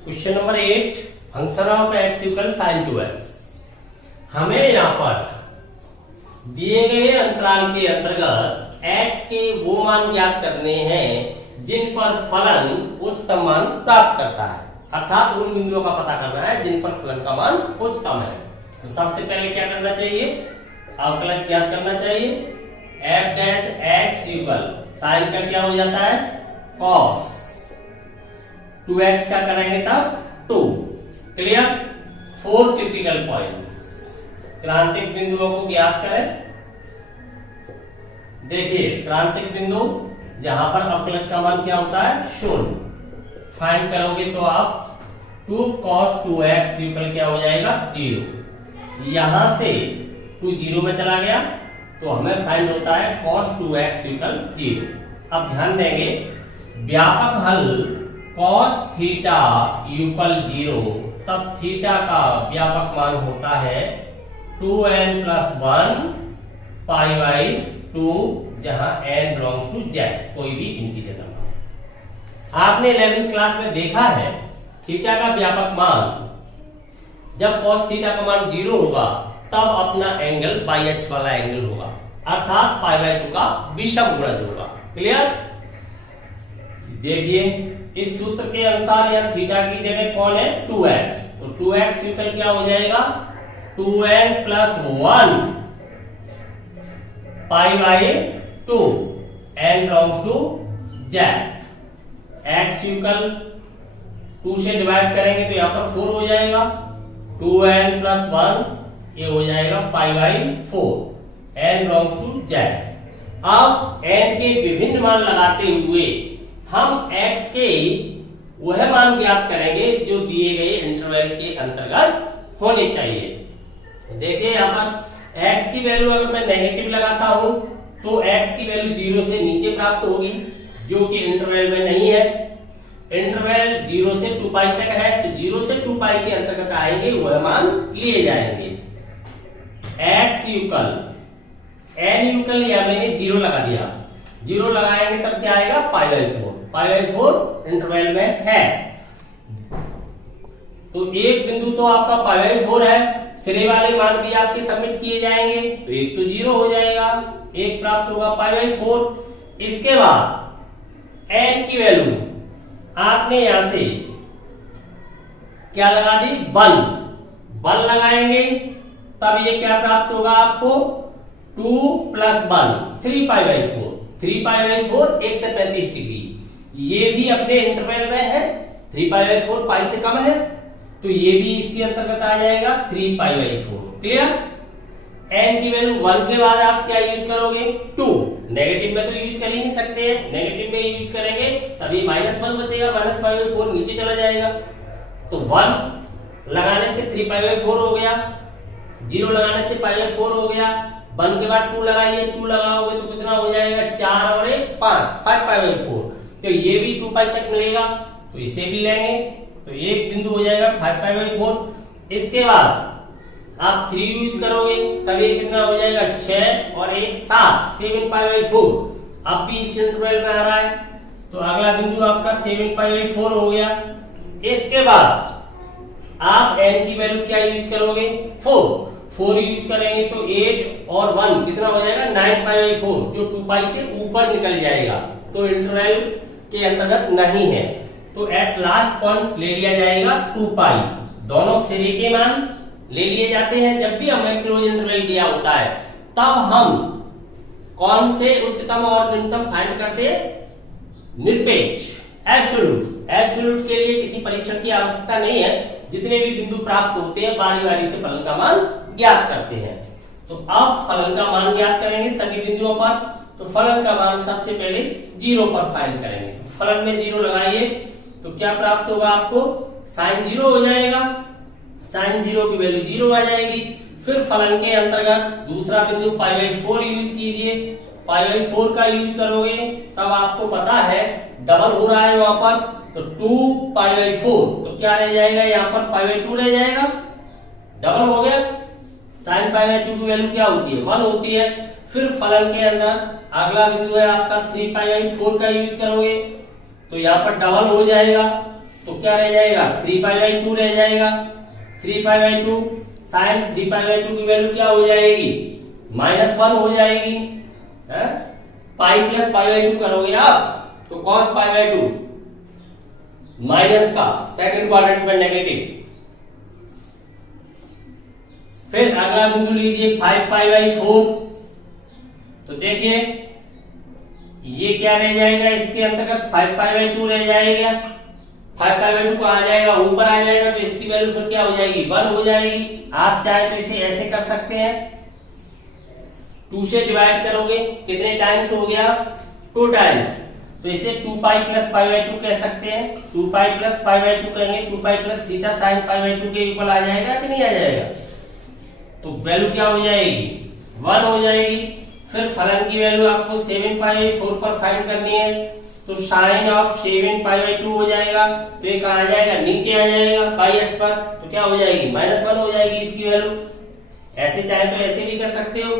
Question number 8 function of x equal sin 2x। हमें यहाँ पर दिए गए अंतराल के अंतर्गत x के वो मान ज्ञात करने हैं जिन पर फलन उच्चतम मान प्राप्त करता है, अर्थात उन बिंदुओं का पता करना है जिन पर फलन का मान उच्चतम है। तो सबसे पहले क्या करना चाहिए, अवकलज ज्ञात करना चाहिए। f dash x equal sine का क्या हो जाता है cos 2x का करेंगे तब 2। क्लियर। 4 क्रिटिकल पॉइंट्स, क्रांतिक बिंदुओं को ज्ञात करें। देखिए क्रांतिक बिंदु जहां पर अवकलज का मान क्या होता है 0, फाइंड करोगे तो आप 2 cos 2x इक्वल क्या हो जाएगा 0। यहां से 2 0 में चला गया तो हमें फाइंड होता है cos 2x इक्वल 0। अब ध्यान देंगे व्यापक हल cos थीटा इक्वल 0, तब थीटा का व्यापक मान होता है 2n प्लस 1 पाई बाई 2, जहां n बिलोंग्स टू z, कोई भी इंटीजर नंबर। आपने 11th क्लास में देखा है थीटा का व्यापक मान जब cos थीटा का मान 0 होगा तब अपना एंगल बाई अक्ष वाला एंगल होगा, अर्थात पाई बाई 2 का विषम गुणज होगा। क्लियर। देखिए इस सूत्र के अनुसार यह थीटा की जगह कौन है 2x, तो 2x इक्वल क्या हो जाएगा 2n plus 1 pi by 2, n belongs to z। x equal 2 से डिवाइड करेंगे तो यहां पर 4 हो जाएगा, 2n प्लस 1 ये हो जाएगा pi by 4, n belongs to z। अब n के विभिन्न मान लगाते हुए हम x के वह मान ज्ञात करेंगे जो दिए गए इंटरवल के अंतर्गत होने चाहिए। देखिए यहाँ पर x की वैल्यू अगर मैं नेगेटिव लगाता हूं तो x की वैल्यू 0 से नीचे प्राप्त होगी, जो कि इंटरवल में नहीं है। इंटरवल 0 से 2 पाई तक है, तो 0 से 2 पाई के अंतर्गत आएंगे वह मान लिए जाएंगे। x इक्वल n इक्वल या मैंने 0 लगा दिया, 0 लगाएंगे तब क्या आएगा पाई बाई 4, पाई बाई 4 इंटरवल में है। तो एक बिंदु तो आपका पाई बाई 4 है, सिरे वाले मान भी आपके सबमिट किए जाएंगे, तो एक तो 0 हो जाएगा, एक प्राप्त होगा पाई बाई 4। इसके बाद n की वैल्यू आपने यहां से क्या लगा दी 1 लगाएंगे तब ये क्या प्राप्त होगा आपको 2 plus 1 3 pi by 4, 3 pi by 4 135 degree, ये भी अपने इंटरवल में है। 3 पाई बाई 4 पाई से कम है तो ये भी इसके अंतर्गत आ जाएगा 3 पाई बाई 4। क्लियर। n की वैल्यू 1 के बाद आप क्या यूज करोगे 2, नेगेटिव में तो यूज कर ही नहीं सकते हैं, नेगेटिव में यूज करेंगे तभी -1 बचेगा, माइनस पाई बाई 4 नीचे चला जाएगा। तो 1 लगाने से 3 पाई बाई 4 हो गया, 0 लगाने से पाई बाई 4 हो गया, 1 के बाद 2 लगाइए, 2 लगाओगे तो कितना हो जाएगा 4 और 1 5 पाई बाई 4, तो ये भी 2 पाई तक मिलेगा, तो इसे भी लेंगे तो एक बिंदु हो जाएगा 5 पाई बाई 4। इसके बाद आप 3 यूज करोगे तब ये कितना हो जाएगा 6 और 1 7 पाई बाई 4। अब भी इस इंटरवल में आ रहा है तो अगला बिंदु आपका 7 पाई बाई 4 हो गया। इसके बाद आप n की वैल्यू क्या यूज करोगे 4 यूज करेंगे तो 8 और 1 कितना हो जाएगा 9 पाई बाई 4, जो 2 पाई से ऊपर निकल जाएगा, तो इंटरवल के अंतर्गत नहीं है। तो एट लास्ट पॉइंट ले लिया जाएगा 2 पाई, दोनों सिरे के मान ले लिए जाते हैं। जब भी हमें क्लोज इंटरवल दिया होता है तब हम कौन से उच्चतम और न्यूनतम फाइंड करते हैं निरपेक्ष, एब्सोल्यूट। एब्सोल्यूट के लिए किसी परीक्षण की आवश्यकता नहीं है, जितने भी बिंदु प्राप्त होते हैं बारी बारी से फलन का मान ज्ञात करते हैं। तो अब फलन का मान ज्ञात करेंगे सभी बिंदुओं पर, तो फलन का मान सबसे पहले 0 पर फाइंड करेंगे। तो फलन में 0 लगाइए तो क्या प्राप्त होगा आपको साइन 0 हो जाएगा, साइन 0 की वैल्यू 0 आ जाएगी। फिर फलन के अंतर्गत दूसरा बिंदु पाई बाई 4 यूज कीजिए, पाई बाई 4 का यूज करोगे तब आपको पता है डबल हो रहा है वहां पर, तो 2 पाई बाई 4, तो क्या रह जाएगा यहाँ पर पाई बाई 2 रह जाएगा, डबल हो गया। साइन पाई बाई 2 की वैल्यू क्या होती है 1 होती है। फिर फलन के अंदर अगला बिंदु है आपका 3 पाई बाई 4 का यूज करोगे तो यहाँ पर डबल हो जाएगा, तो तो क्या रह जाएगा 3π/2 रह जाएगा। 3π/2 साइन 3π/2 की वैल्यू क्या हो जाएगी -1 हो जाएगी। पाई प्लस π/2 करोगे आप तो cos π/2 माइनस का सेकंड क्वाड्रेंट में नेगेटिव। फिर अगला बिंदु लीजिए 5π/4। तो देखिए ये क्या रह जाएगा, इसके अंतर्गत 5π/2 रह जाएगा। 5π/2 को आ जाएगा ऊपर आ जाएगा तो इसकी वैल्यू फिर क्या हो जाएगी 1 हो जाएगी। आप चाहे तो इसे ऐसे कर सकते हैं, 2 से डिवाइड करोगे कितने टाइम्स हो गया 2 टाइम्स, तो इसे 2π + π/2 कह सकते हैं। 2π + π/2 कहेंगे 2π + थीटा sin π/2 के इक्वल आ जाएगा कि नहीं आ जाएगा। तो वैल्यू क्या हो जाएगी 1 हो जाएगी। फिर फलन की वैल्यू आपको 7π/4 पर फाइंड करनी है, तो sin ऑफ 7π/2 हो जाएगा। तो ये कहां आ जाएगा नीचे आ जाएगा पाई अक्ष पर, तो क्या हो जाएगी -1 हो जाएगी इसकी वैल्यू। ऐसे चाहे तो ऐसे भी कर सकते हो।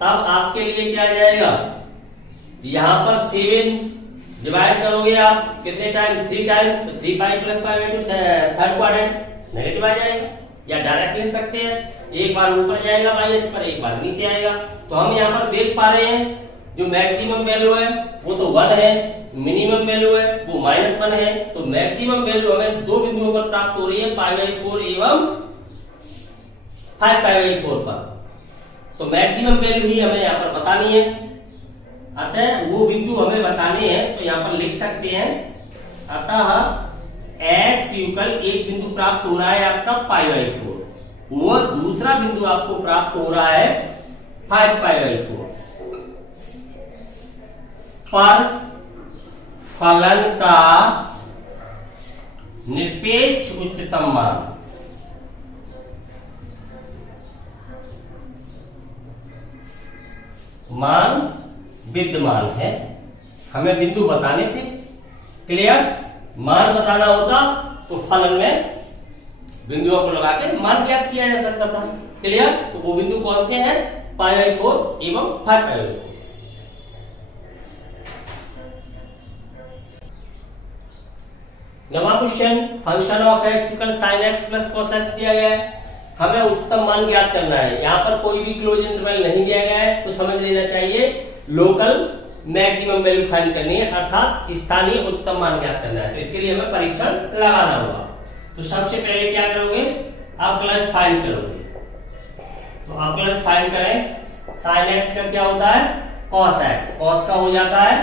तब आपके लिए क्या आ जाएगा, यहां पर 7 डिवाइड करोगे आप कितने टाइम 3 टाइम्स, तो 3π + π/2 थर्ड क्वाड्रेंट नेगेटिव आ जाएगा। या डायरेक्ट लिख सकते हैं, एक बार ऊपर जाएगा पाई अक्ष पर, एक बार नीचे आएगा। तो हम यहाँ पर देख पा रहे हैं जो मैक्सिमम वैल्यू है वो तो 1 है, मिनिमम वैल्यू है वो -1 है। तो मैक्सिमम वैल्यू हमें दो बिंदुओं पर प्राप्त हो रही है π/4 एवं 5π/4 पर। तो मैक्सिमम वैल्यू ही हमें यहाँ पर बतानी है, अतः वो बिंदु हमें बताने हैं। तो यहाँ पर लिख सकते हैं, अतः x युगल एक बिंदु प्राप्त हो रहा है आपका π/4, वो दूसरा बिंदु आपको प्राप्त हो रहा है 5π/4 पर फलन का निरपेक्ष उच्चतम मान विद्यमान है। हमें बिंदु बताने थे, क्लियर। मान बताना होता तो फलन में बिंदुओं को लगा के मान ज्ञात किया जा सकता था, क्लियर। तो वो बिंदु कौन से हैं π/4 एवं 5π/4। नवा question, function of x sin x + cos x दिया गया है, हमें उच्चतम मान ज्ञात करना है। यहाँ पर कोई भी क्लोज इंटरवल नहीं दिया गया है, तो समझ लेना चाहिए लोकल मैक्सिमम वैल्यू फाइंड करनी है, अर्थात स्थानीय उच्चतम मान ज्ञात करना है। तो इसके लिए हमें परीक्षण लगाना होगा। तो सबसे पहले क्या करोगे, अवकलज फाइंड करोगे। तो अवकलज फाइंड करें, sin x का क्या होता है cos x, cos का हो जाता है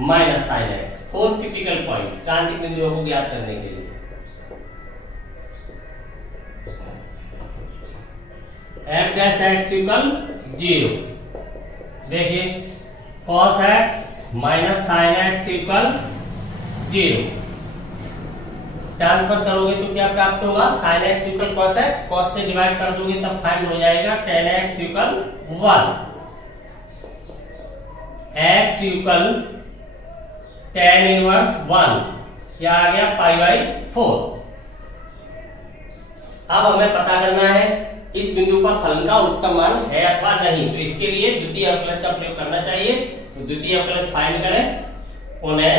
-sin x। 4 क्रिटिकल पॉइंट क्रांतिक बिंदुओं को ज्ञात करने के लिए f' = 0। देखिए cos x - sin x = 0। Transfer करोगे तो क्या प्राप्त होगा, sin x = cos x, cos से डिवाइड कर दोगे तब फाइंड हो जाएगा tan x = 1, x = tan inverse 1, क्या आ गया π/4। अब हमें पता करना है इस बिंदु पर फलन का उच्चतम मान है अथवा नहीं। तो इसके लिए द्वितीय अवकलज का प्रयोग करना चाहिए। तो द्वितीय अवकलज फाइंड करें, उन्हें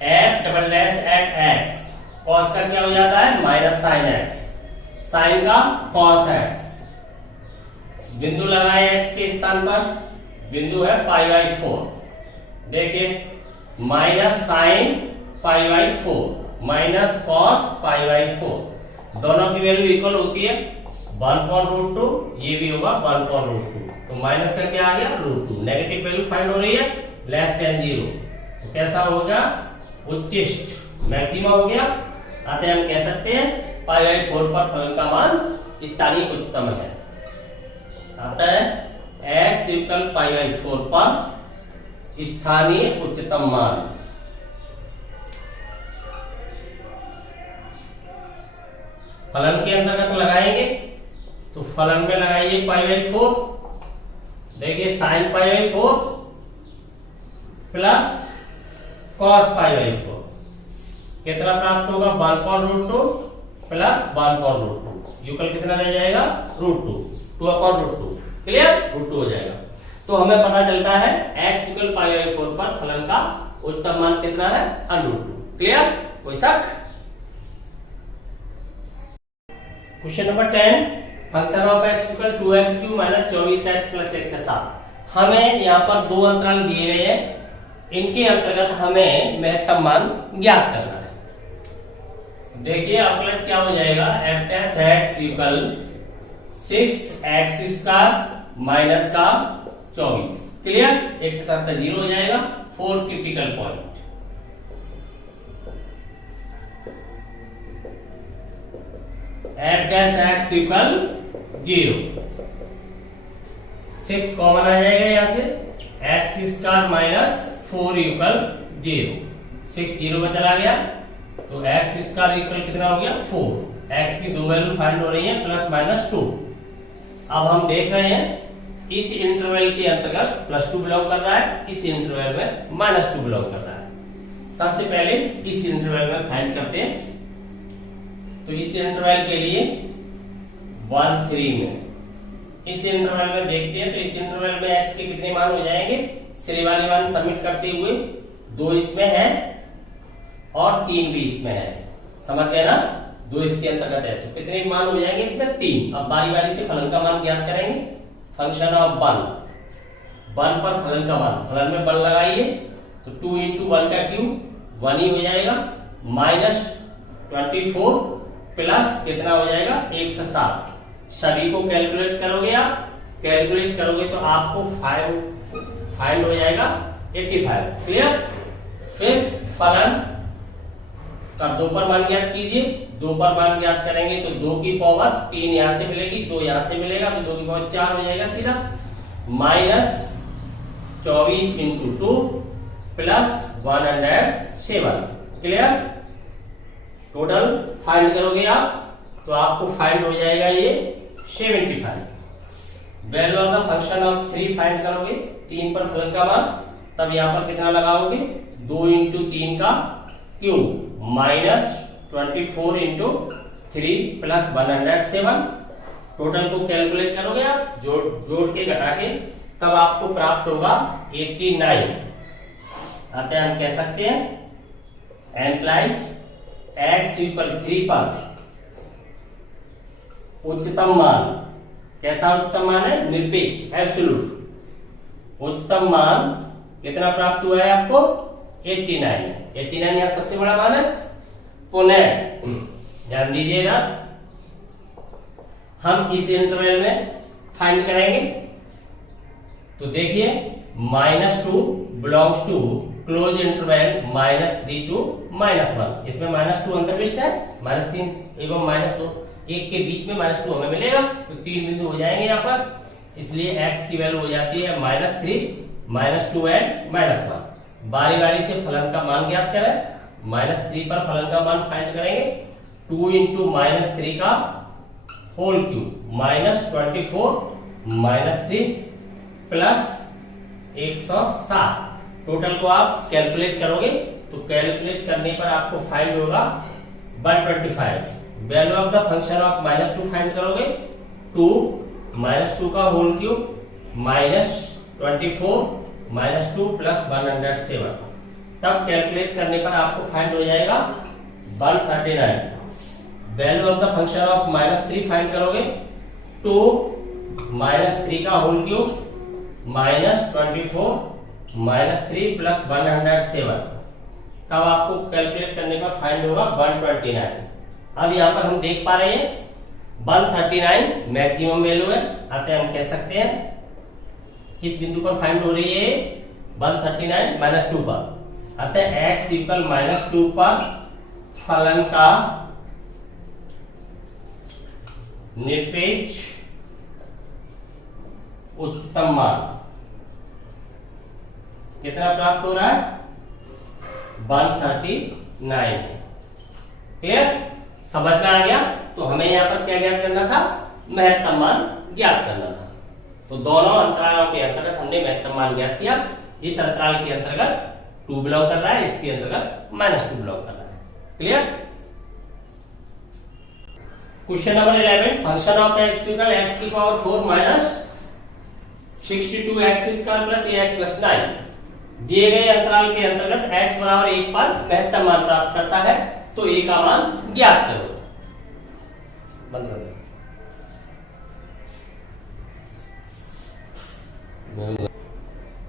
f'(x) cos का क्या हो जाता है -sin x, sin का cos x। बिंदु लगाए x के स्थान पर, बिंदु है π/4। देखिए -sin π/4 -cos π/4, दोनों की वैल्यू इक्वल होती है 1/√2, ये भी होगा 1/√2। तो माइनस का क्या आ गया √2, नेगेटिव वैल्यू फाइंड हो रही है <0। तो कैसा होगा उच्चिष्ट मैक्सिमा हो गया। अतः हम कह सकते हैं π/4 पर फलन का मान स्थानीय उच्चतम है। अतः x = π/4 पर स्थानीय उच्चतम मान। फलन के अंतर्गत लगाएंगे तो फलन में लगाइए π/4। देखिए sin π/4 प्लस cos π/4 कितना प्राप्त होगा 1/√2 प्लस 1/√2, युगल कितना रह जाएगा √2, 2/√2, क्लियर, √2 हो जाएगा। तो हमें पता चलता है x = π/4 पर फलन का उच्चतम मान कितना है √2, क्लियर। कोई शक? Question number 10, function of x equal 2x³ minus 24x plus x7। हमें यहाँ पर दो अंतराल दिए गए हैं, इनके अंतर्गत हमें महत्तम मान ज्ञात करना है। देखिए अवकलज क्या हो जाएगा, f' इक्वल 6x² माइनस का 24। क्लियर? 1 से 7 तक 0 हो जाएगा। 4 critical point, f' equal 0, 6 common आ जाएगा यहाँ से, x² माइनस 4 इक्वल 0, 6 0 में चला गया तो x² इक्वल कितना हो गया 4। x की दो वैल्यू फाइंड हो रही है प्लस माइनस 2। अब हम देख रहे हैं इस इंटरवल के अंतर्गत +2 बिलोंग कर रहा है, इस इंटरवल में -2 बिलोंग कर रहा है। सबसे पहले इस इंटरवल में फाइंड करते हैं। तो इस इंटरवल के लिए 1 3 में इस इंटरवल में देखते हैं। तो इस इंटरवल में x के कितने मान हो जाएंगे, श्रेणी वाले मान सबमिट करते हुए 2 इसमें है और 3 भी इसमें है, समझ गए ना? 2 इसके अंतर्गत है तो कितने मान हो जाएंगे इसमें 3। अब बारी बारी से फलन का मान ज्ञात करेंगे। फंक्शन ऑफ 1 पर फलन का मान, फलन में 1 लगाइए तो 2 × 1 का क्यूब 1 ही हो जाएगा, माइनस 24 प्लस कितना हो जाएगा 107। सभी को कैलकुलेट करोगे, आप कैलकुलेट करोगे तो आपको फाइंड हो जाएगा 85। क्लियर? फिर फलन तब 2 पर मान ज्ञात कीजिए। 2 पर मान ज्ञात करेंगे तो 2 की पावर 3 यहां से मिलेगी, 2 यहां से मिलेगा तो 2 की पावर 4 हो जाएगा सीधा, minus 24 × 2 plus 107। Clear? Total find करोगे आप तो आपको फाइंड हो जाएगा ये 75। Value of the function of 3 find करोगे, 3 पर फलन का मान, तब यहां पर कितना लगाओगे 2 × 3 का क्यूब माइनस 24 × 3 प्लस 107। टोटल को कैलकुलेट करोगे आप जोड़ के घटा के, तब आपको प्राप्त होगा 89। अतः हम कह सकते हैं एम्प्लाइज x इक्वल 3 पर उच्चतम मान, कैसा उच्चतम मान है, निरपेक्ष एब्सोल्यूट उच्चतम मान कितना प्राप्त हुआ है आपको 89 यहाँ सबसे बड़ा मान है। पुनः ध्यान दीजिएगा, हम इस इंटरवल में फाइंड करेंगे तो देखिए -2 belongs to close interval -3 to -1। इसमें -2 अंतर्विष्ट है, -3 एवं -2 एक के बीच में -2 हमें मिलेगा तो 3 बिंदु हो जाएंगे यहाँ पर। इसलिए x की वैल्यू हो जाती है -3, -2 एंड -1। बारी बारी से फलन का मान ज्ञात करें। -3 पर फलन का मान फाइंड करेंगे, 2 × -3 का whole cube minus 24 -3 plus 107। Total को आप कैलकुलेट करोगे तो कैलकुलेट करने पर आपको फाइंड होगा 125। Value of the function of -2 find करोगे, 2 -2 का होल क्यूब माइनस 24 -2 प्लस 107। तब कैलकुलेट करने पर आपको फाइंड हो जाएगा 139। Value of the function of -3 find करोगे, 2 -3 का होल क्यूब माइनस 24 -3 प्लस 107। तब आपको कैलकुलेट करने पर फाइंड होगा 129। अब यहाँ पर हम देख पा रहे हैं 139 मैक्सिमम वैल्यू है, अतः हम कह सकते हैं किस बिंदु पर फाइंड हो रही है 139 -2 पर। अतः x इक्वल -2 पर फलन का निरपेक्ष उच्चतम मान कितना प्राप्त हो रहा है 139। क्लियर? समझ में आ गया? तो हमें यहाँ पर क्या ज्ञात करना था, महत्तम मान ज्ञात करना था। तो दोनों अंतरालों के अंतर्गत हमने महत्तम मान ज्ञात किया। इस अंतराल के अंतर्गत 2 बिलोंग कर रहा है, इसके अंतर्गत -2 बिलोंग कर रहा है। Clear? Question number 11, function of x equal x की power 4 minus 62x² plus ax plus 9। दिए गए अंतराल के अंतर्गत x बराबर 1 पर महत्तम मान प्राप्त करता है, तो a का मान ज्ञात करो। बंद कर दो।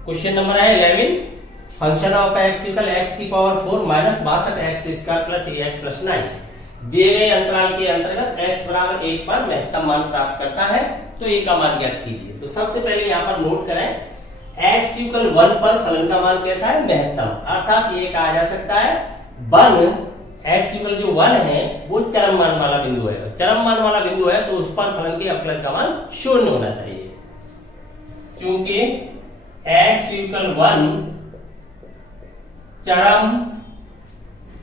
क्वेश्चन नंबर है 11, function of x equal x की power 4 minus 62x square plus ax plus 9 दिए गए अंतराल के अंतर्गत x बराबर 1 पर महत्तम मान प्राप्त करता है, तो a का मान ज्ञात कीजिए। तो सबसे पहले यहाँ पर नोट करें, x इक्वल 1 पर फलन का मान कैसा है? महत्तम। अर्थात ये कहा जा सकता है 1 x इक्वल जो 1 है वो चरम मान वाला बिंदु है। चरम मान वाला बिंदु है तो उस पर फलन के अपकलज का मान 0 होना चाहिए। चूंकि x इक्वल 1 चरम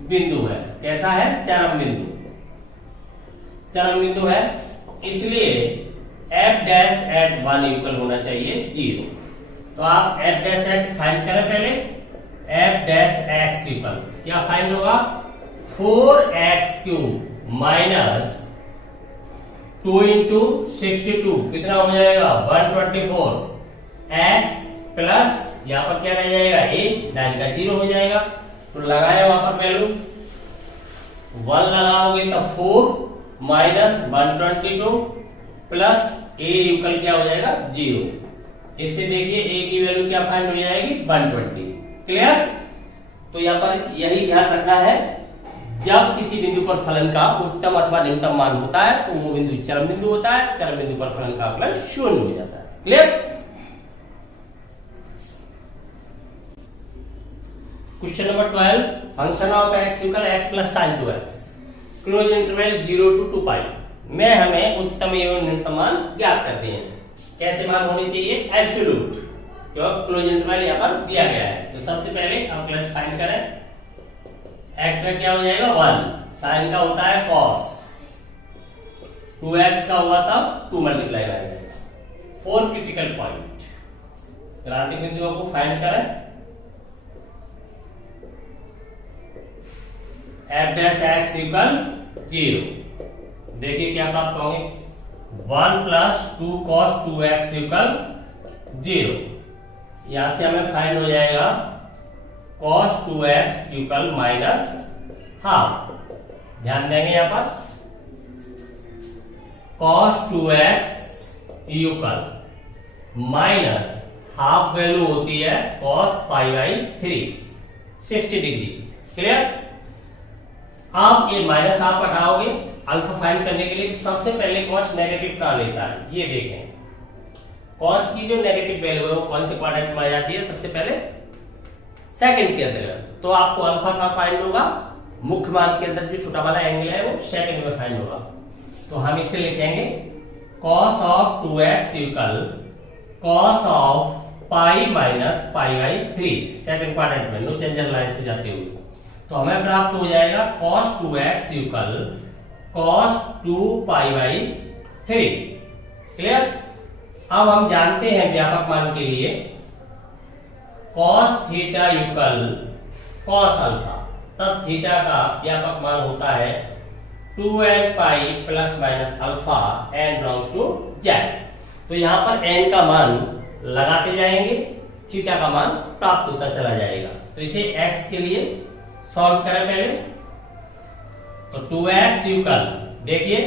बिंदु है। कैसा है? चरम बिंदु। चरम बिंदु है, इसलिए f डैश एट 1 इक्वल होना चाहिए 0। तो आप f डैश x फाइंड करें पहले। f डैश x इक्वल क्या फाइंड होगा? 4x क्यूब माइनस 2 इंटू 62 कितना हो जाएगा? 124 x प्लस यहाँ पर क्या रह जाएगा? a, 9 का 0 हो जाएगा। तो लगाया वहां पर वैल्यू 1 लगाओगे तो 4 माइनस 122 प्लस a इक्वल क्या हो जाएगा? 0। इससे देखिए a की वैल्यू क्या फाइंड हो जाएगी? 120। क्लियर? तो यहाँ पर यही ध्यान रखना है, जब किसी बिंदु पर फलन का उच्चतम अथवा निम्नतम मान होता है तो वो बिंदु चरम बिंदु होता है। चरम बिंदु पर फलन का अपकलज 0 हो जाता है। Clear? Question number 12, function of x equal x plus sin 2x close interval 0 to 2 पाई में हमें उच्चतम एवं न्यूनतम मान ज्ञात करते हैं। कैसे मान होने चाहिए? एब्सोल्यूट, क्योंकि क्लोज इंटरवल यहाँ पर दिया गया है। तो सबसे पहले अपकलज फाइंड करें। x का क्या हो जाएगा? 1, sin का होता है cos, 2x का हुआ था 2 मल्टीप्लाई बाय जाएगा। 4 क्रिटिकल पॉइंट, क्रांतिक बिंदुओं को फाइंड करें। f डैश x इक्वल 0, देखिए क्या प्राप्त होंगे? 1 प्लस 2 cos 2x इक्वल 0। यहां से हमें फाइंड हो जाएगा cos 2x equal minus half. ध्यान देंगे यहां पर cos 2x equal minus half value होती है cos pi by 3, 60 degree. Clear? आप ये माइनस हाफ हटाओगे अल्फा फाइंड करने के लिए। सबसे पहले cos नेगेटिव का लेता है, ये देखें cos की जो नेगेटिव वैल्यू है वो कौन से क्वाड्रेंट में आ जाती है? सबसे पहले सेकंड के अंदर। तो आपको अल्फा का फाइंड होगा, मुख्य मान के अंदर जो छोटा वाला एंगल है वो सेकंड में फाइंड होगा। तो हम इसे लिखेंगे cos of 2x equal cos of pi minus pi by 3, second quadrant में नो चेंजर लाइन से जाते हुए। तो हमें प्राप्त हो जाएगा cos 2x equal cos 2 pi by 3। Clear? अब हम जानते हैं व्यापक मान के लिए cos theta equal cos alpha, तब थीटा का व्यापक मान होता है 2n pi plus minus alpha n belongs to z। तो यहाँ पर n का मान लगाते जाएंगे, थीटा का मान प्राप्त होता चला जाएगा। तो इसे x के लिए सॉल्व करें पहले। तो 2x इक्वल, देखिए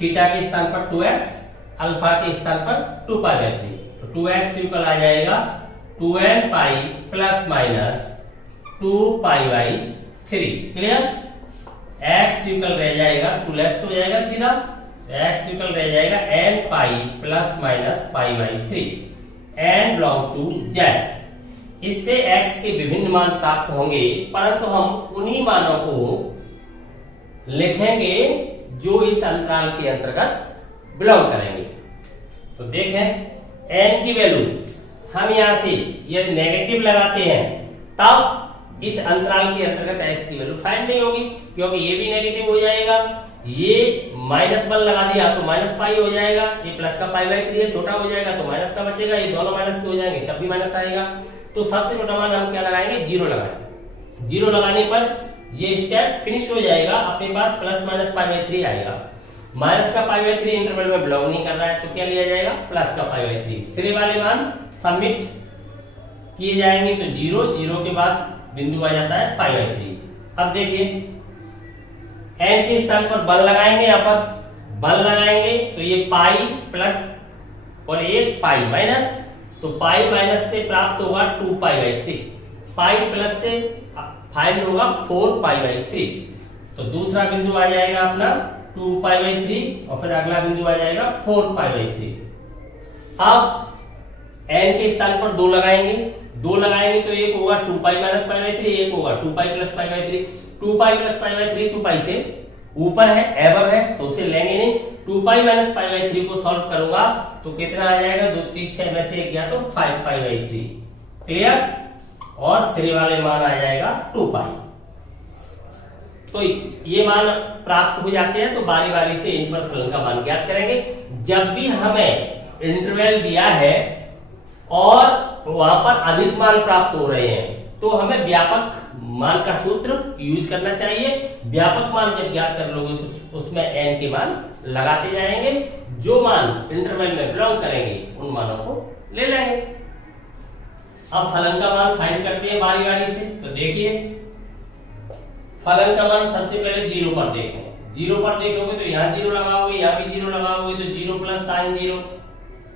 थीटा के स्थान पर 2x, अल्फा के स्थान पर 2 पाई बाई 3। तो 2x इक्वल आ जाएगा 2n pi plus minus 2 pi by 3। Clear? x equal रह जाएगा 2 लेफ्ट हो जाएगा सीधा, x इक्वल रह जाएगा n pi plus minus pi by 3, n belongs to z। इससे x के विभिन्न मान प्राप्त होंगे, परंतु हम उन्हीं मानों को लिखेंगे जो इस अंतराल के अंतर्गत बिलोंग करेंगे। तो देखें n की वैल्यू हम यहां से यदि नेगेटिव लगाते हैं तब इस अंतराल के अंतर्गत x की वैल्यू फाइंड नहीं होगी, क्योंकि ये भी नेगेटिव हो जाएगा। ये -1 लगा दिया तो माइनस पाई हो जाएगा, ये प्लस का पाई बाई 3 है, छोटा हो जाएगा तो माइनस का बचेगा, ये दोनों माइनस के हो जाएंगे तब भी माइनस आएगा। तो सबसे छोटा मान हम क्या लगाएंगे? 0 लगाएंगे। 0 लगाने पर ये स्टेप फिनिश हो जाएगा, अपने पास प्लस माइनस पाई बाई 3 आएगा। माइनस का पाई बाई 3 इंटरवल में बिलोंग नहीं कर रहा है, तो क्या लिया जाएगा? प्लस का पाई बाई 3। सिरे वाले मान सबमिट किए जाएंगे तो 0, 0 के बाद बिंदु आ जाता है पाई बाई 3। अब देखिए n के स्थान पर बल लगाएंगे, यहाँ पर बल लगाएंगे तो ये पाई प्लस और एक पाई माइनस, तो पाई माइनस से प्राप्त होगा 2 पाई बाई 3, पाई प्लस से फाइंड होगा 4 पाई बाई 3। तो दूसरा बिंदु आ जाएगा अपना 2 पाई बाई 3 और फिर अगला बिंदु आ जाएगा 4 पाई बाई 3। अब n के स्थान पर 2 लगाएंगे, 2 लगाएंगे तो एक होगा 2 पाई माइनस पाई बाई 3, एक होगा 2 पाई plus pi by 3। 2 pi plus pi by 3 2 पाई से ऊपर है, एबव है तो उसे लेंगे नहीं। 2 पाई माइनस पाई बाई 3 को सॉल्व करूंगा तो कितना आ जाएगा, 2 3 6 में से एक गया तो 5 पाई बाई 3। क्लियर? और श्री वाले मान आ जाएगा 2 पाई। तो ये मान प्राप्त हो जाते हैं तो बारी बारी से इनवर्स फलन का मान ज्ञात करेंगे। जब भी हमें इंटरवल दिया है और वहां पर अधिक मान प्राप्त हो रहे हैं तो हमें व्यापक मान का सूत्र यूज करना चाहिए। व्यापक मान जब ज्ञात कर लोगे तो उसमें n के मान लगाते जाएंगे, जो मान इंटरवल में बिलोंग करेंगे उन मानों को ले लेंगे। अब फलन का मान फाइंड करते हैं बारी बारी से। तो देखिए फलन का मान सबसे पहले 0 पर देखें। 0 पर देखोगे तो यहाँ 0 लगाओगे, यहाँ भी 0 लगाओगे तो 0 प्लस साइन 0,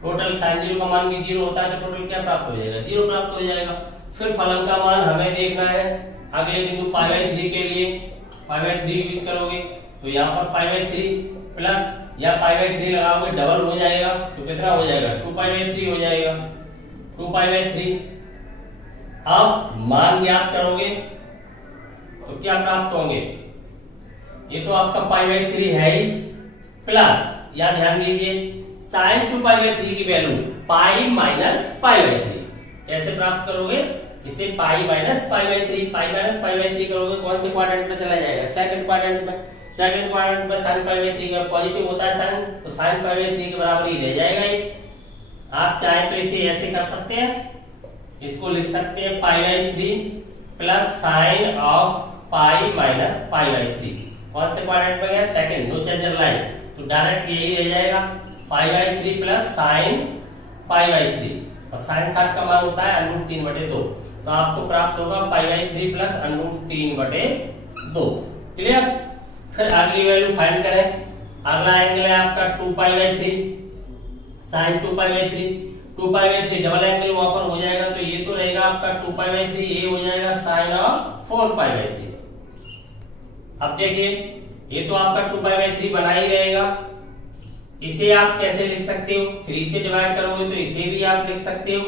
टोटल साइन 0 का मान भी 0 होता है तो टोटल क्या प्राप्त हो जाएगा, 0 प्राप्त हो जाएगा। फिर फलन का मान हमें देखना है अगले बिंदु पाई बाई 3 के लिए, पाई बाई 3 यूज करोगे तो यहाँ पर पाई बाई 3 प्लस या पाई बाई 3 लगाओगे डबल हो जाएगा तो कितना हो जाएगा, 2 पाई बाई 3 हो जाएगा, 2 पाई बाई 3। अब मान ज्ञात करोगे तो क्या प्राप्त होंगे, ये तो आपका पाई बाई 3 है ही, प्लस या ध्यान दीजिए साइन 2 पाई बाई 3 की value pi minus pi by 3। कैसे प्राप्त करोगे इसे, पाई minus pi by 3, pi minus pi by 3 करोगे कौन से क्वाड्रेंट में चला जाएगा, सेकंड क्वाड्रेंट में। सेकंड क्वाड्रेंट में साइन पाई बाई 3 का पॉजिटिव होता है साइन, तो साइन पाई बाई 3 के बराबर ही रह जाएगा ये। आप चाहे तो इसे ऐसे कर सकते हैं, इसको लिख सकते हैं पाई by 3 plus sign of pi minus pi by 3। कौन से क्वाड्रेंट में गया, सेकंड, नो चेंजर लाइन, तो डायरेक्ट यही रह जाएगा pi by 3 plus sine pi by 3 और साइन 60 का मान होता है √3/2, तो आपको प्राप्त होगा पाई बाई 3 प्लस √3/2। क्लियर? फिर अगली वैल्यू फाइंड करें। अगला एंगल है आपका 2 pi by 3 sine 2 pi by 3, 2 pi by 3 double angle वहां पर हो जाएगा तो ये तो रहेगा आपका 2 पाई बाई 3, ये हो जाएगा साइन ऑफ 4 पाई बाई 3। अब देखिए ये तो आपका 2 पाई बाई 3 बना ही रहेगा, इसे आप कैसे लिख सकते हो, 3 से डिवाइड करोगे तो इसे भी आप लिख सकते हो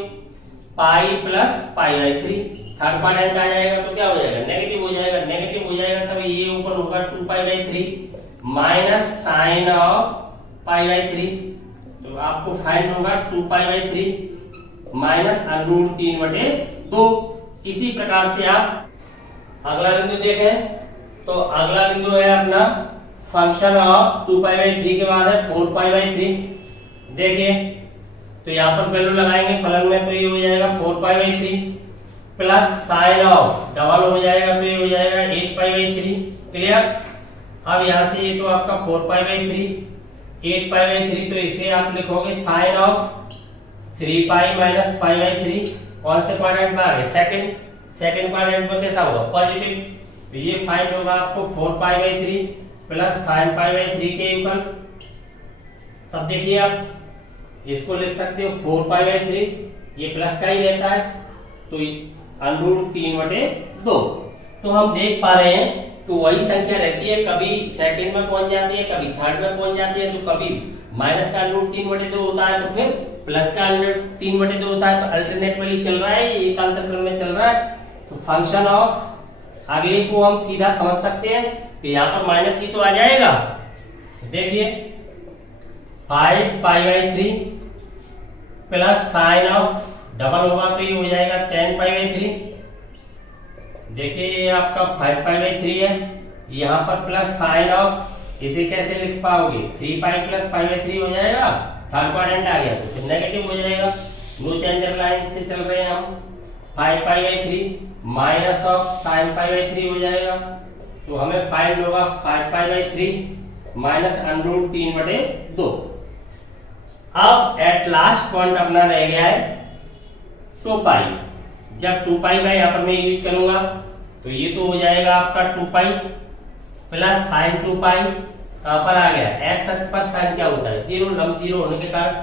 pi plus pi by 3। Third quadrant आ जाएगा तो क्या हो जाएगा, नेगेटिव हो जाएगा, नेगेटिव हो जाएगा तब ये ऊपर होगा 2 pi by 3 minus sine of pi by 3, तो आपको फाइंड होगा 2 पाई बाई 3 माइनस √3/2। इसी प्रकार से आप अगला बिंदु देखें तो अगला बिंदु है अपना फंक्शन ऑफ 2 पाई बाई 3 के बाद है 4 पाई बाई 3। देखिए तो यहाँ पर वैल्यू लगाएंगे फलन में तो ये हो जाएगा 4 पाई by 3 plus sign of double हो जाएगा तो ये हो जाएगा 8 पाई बाई 3। क्लियर? अब यहाँ से ये तो आपका 4 पाई बाई 3, 8 पाई बाई 3, तो इसे आप लिखोगे sine of 3 pi minus pi by 3। कौन से क्वाड्रेंट में आ गए, सेकंड, सेकंड क्वाड्रेंट में कैसा होगा, पॉजिटिव, तो ये फाइंड होगा आपको 4 पाई by 3 plus sine pi by 3 के इक्वल। तब देखिए आप इसको लिख सकते हो 4 पाई बाई 3, ये प्लस का ही रहता है तो √3/2। तो हम देख पा रहे हैं तो वही संख्या रहती है, कभी सेकंड में पहुंच जाती है, कभी थर्ड में पहुंच जाती है, तो कभी माइनस का √3/2 होता है तो फिर प्लस का √3/2 होता है, तो अल्टरनेटली चल रहा है, एक अंतरक्रम में चल रहा है। तो फंक्शन ऑफ अगले को हम सीधा समझ सकते हैं कि यहाँ पर माइनस ही तो आ जाएगा। देखिए 5 पाई by 3 plus sign of double होगा तो ये हो जाएगा 10 पाई बाई 3। देखिए ये आपका 5 पाई बाई 3 है, यहाँ पर प्लस साइन ऑफ, इसे कैसे लिख पाओगे, 3 पाई प्लस पाई बाई 3 हो जाएगा, थर्ड क्वाड्रेंट आ गया तो फिर नेगेटिव हो जाएगा, नो चेंजर लाइन से चल रहे हैं हम। 5 पाई by 3 minus of sine pi by 3 हो जाएगा, तो हमें फाइंड होगा 5 पाई बाई 3 माइनस √3/2। अब एट लास्ट पॉइंट अपना रह गया है 2 पाई। जब 2 पाई का यहाँ पर मैं यूज करूंगा तो ये तो हो जाएगा आपका 2 पाई प्लस साइन 2 पाई, कहां पर आ गया, एक्स अक्ष पर साइन क्या होता है, जीरो, लंब जीरो होने के कारण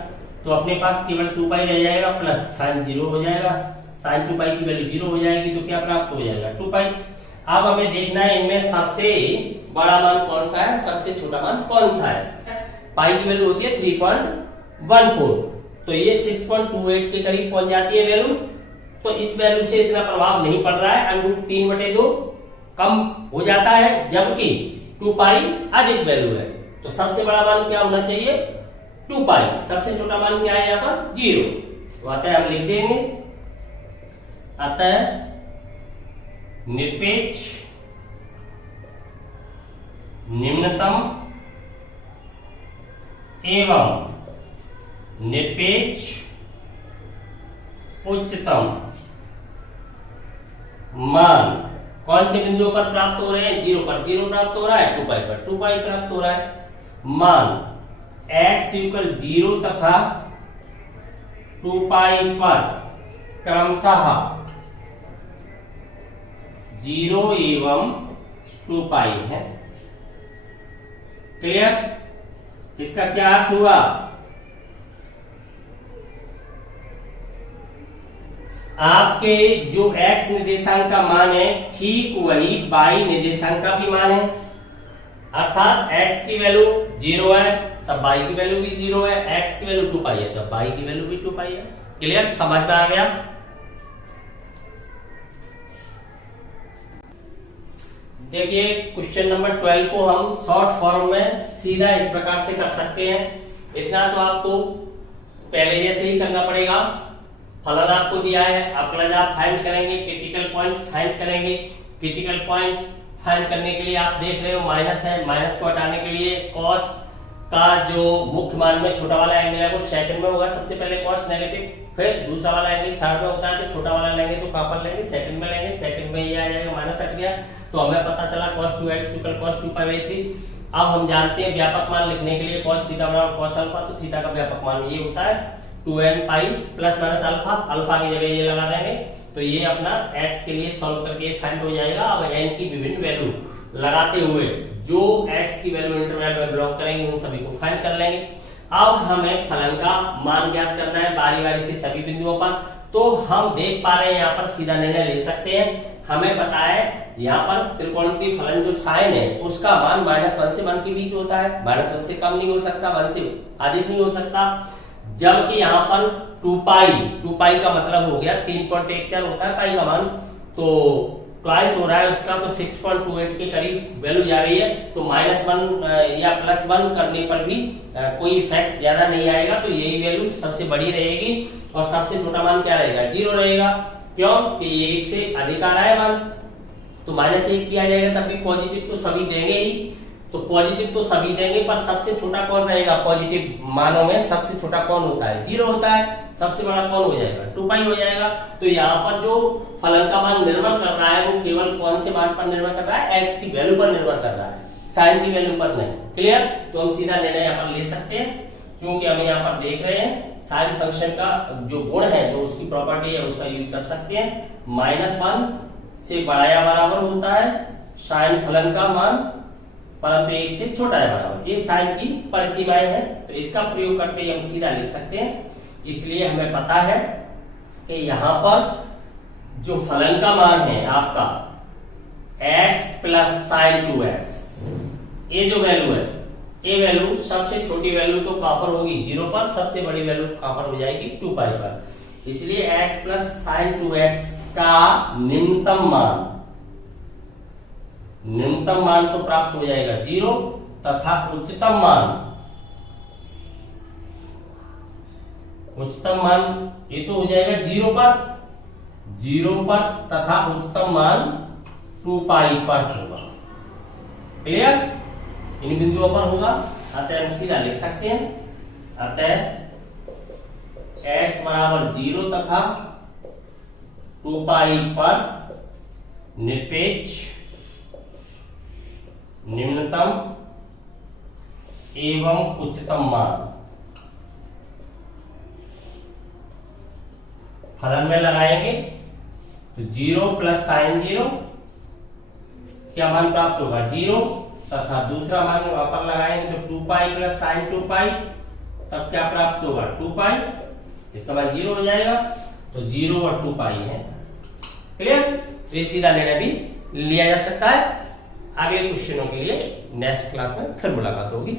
तो अपने पास केवल 2 पाई रह जाएगा प्लस साइन जीरो हो जाएगा, साइन 2 पाई की वैल्यू जीरो हो जाएगी तो क्या प्राप्त हो जाएगा, 2 पाई। अब हमें देखना है इनमें सबसे बड़ा मान कौन सा है, सबसे छोटा मान कौन सा है। पाई की वैल्यू होती है 3.14, तो ये 6.28 के करीब पहुंच जाती है वैल्यू, तो इस वैल्यू से इतना प्रभाव नहीं पड़ रहा है, √3/2 कम हो जाता है, जबकि 2 पाई अधिक वैल्यू है। तो सबसे बड़ा मान क्या होना चाहिए, 2 पाई, सबसे छोटा मान क्या है यहाँ पर 0, तो अतः हम लिख देंगे, अतः निरपेक्ष निम्नतम एवं निरपेक्ष उच्चतम मान कौन से बिंदु पर प्राप्त हो रहे हैं, 0 पर 0 प्राप्त हो रहा है, 2 पाई पर 2 पाई प्राप्त हो रहा है। मान x = 0 तथा 2 पाई पर क्रमशः 0 एवं 2 पाई है। क्लियर, इसका क्या अर्थ हुआ, आपके जो x निर्देशांक का मान है ठीक वही y निर्देशांक का भी मान है, अर्थात x की वैल्यू 0 है तब y की वैल्यू भी 0 है, x की वैल्यू 2 पाई है तब y की वैल्यू भी 2 पाई है। क्लियर, समझ में आ गया। देखिए क्वेश्चन नंबर 12 को हम शॉर्ट फॉर्म में सीधा इस प्रकार से कर सकते हैं। इतना तो आपको पहले जैसे ही करना पड़ेगा। फलन आपको दिया है, अवकलज आप फाइंड करेंगे, क्रिटिकल पॉइंट फाइंड करेंगे। क्रिटिकल पॉइंट फाइंड करने के लिए आप देख रहे हो माइनस है, माइनस को हटाने के लिए कॉस का जो मुख्य मान में छोटा वाला एंगल है वो सेकंड में होगा, सबसे पहले कॉस नेगेटिव, फिर दूसरा वाला एंगल थर्ड में होता है, तो छोटा वाला लेंगे तो कहां पर लेंगे, सेकंड में लेंगे, सेकंड में ये आ जाएगा, माइनस हट गया तो हमें पता चला cos 2x = cos 2π/3। अब हम जानते हैं व्यापक मान लिखने के लिए cos थीटा बराबर cos अल्फा, तो थीटा का व्यापक मान ये होता है 2n pi plus minus alpha, alpha की जगह ये लगा देंगे तो ये अपना x के लिए सॉल्व करके फाइंड हो जाएगा। अब n की विभिन्न वैल्यू लगाते हुए जो x की वैल्यू इंटरवल में बिलोंग करेंगे उन सभी को फाइंड कर लेंगे। अब हमें फलन का मान ज्ञात करना है बारी बारी से सभी बिंदुओं पर, तो हम देख पा रहे हैं यहाँ पर सीधा निर्णय ले सकते हैं। हमें पता है यहाँ पर त्रिकोणमितीय फलन जो साइन है उसका मान -1 से 1 के बीच होता है, -1 से कम नहीं हो सकता, 1 से अधिक नहीं हो सकता, जबकि यहाँ पर 2 पाई का मतलब हो गया 3.14 होता है पाई का मान, तो ट्वाइस हो रहा है उसका, तो 6.28 के करीब वैल्यू जा रही है, तो -1 या +1 करने पर भी कोई इफेक्ट ज्यादा नहीं आएगा, तो यही वैल्यू सबसे बड़ी रहेगी और सबसे छोटा मान क्या रहेगा, 0 रहेगा। क्यों कि ये 1 से अधिक आ रहा है मान, तो -1 किया जाएगा तब भी पॉजिटिव तो सभी देंगे ही, तो पॉजिटिव तो सभी देंगे पर सबसे छोटा कौन रहेगा, पॉजिटिव मानों में सबसे छोटा कौन होता है, 0 होता है, सबसे बड़ा कौन हो जाएगा, 2 पाई हो जाएगा। तो यहाँ पर जो फलन का मान निर्भर कर रहा है वो केवल कौन से मान पर निर्भर कर रहा है, x की वैल्यू पर निर्भर कर रहा है, साइन की वैल्यू पर नहीं। क्लियर, तो हम सीधा निर्णय यहाँ पर ले सकते हैं, क्योंकि हम यहाँ पर देख रहे हैं साइन फंक्शन का जो गुण है, जो उसकी प्रॉपर्टी है उसका यूज कर सकते हैं। -1 से बड़ा या बराबर होता है साइन फलन का मान, परंतु 1 से छोटा है बराबर, ये साइन की परिसीमाएं हैं, तो इसका प्रयोग करके हम सीधा लिख सकते हैं। इसलिए हमें पता है कि यहाँ पर जो फलन का मान है आपका x + sin 2x, ये जो वैल्यू है, ये वैल्यू सबसे छोटी वैल्यू तो कहां पर होगी, 0 पर, सबसे बड़ी वैल्यू कहां पर हो जाएगी, 2 पाई पर। इसलिए x + sin 2x का न्यूनतम मान तो प्राप्त हो जाएगा 0 तथा उच्चतम मान ये तो हो जाएगा 0 पर तथा उच्चतम मान 2 पाई पर होगा। क्लियर, इन बिंदुओं पर होगा, अतः हम सीधा लिख सकते हैं, अतः x = 0 तथा 2 पाई पर निरपेक्ष निम्नतम एवं उच्चतम मान। फलन में लगाएंगे तो 0 प्लस साइन 0, क्या मान प्राप्त होगा 0, तथा दूसरा मान वहां पर लगाएंगे तो 2 पाई प्लस साइन 2 पाई, तब क्या प्राप्त होगा 2 पाई, इसका मान 0 हो जाएगा, तो 0 और 2 पाई है। क्लियर? तो ये सीधा निर्णय भी लिया जा सकता है। अगले क्वेश्चनों के लिए नेक्स्ट क्लास में फिर मुलाकात होगी।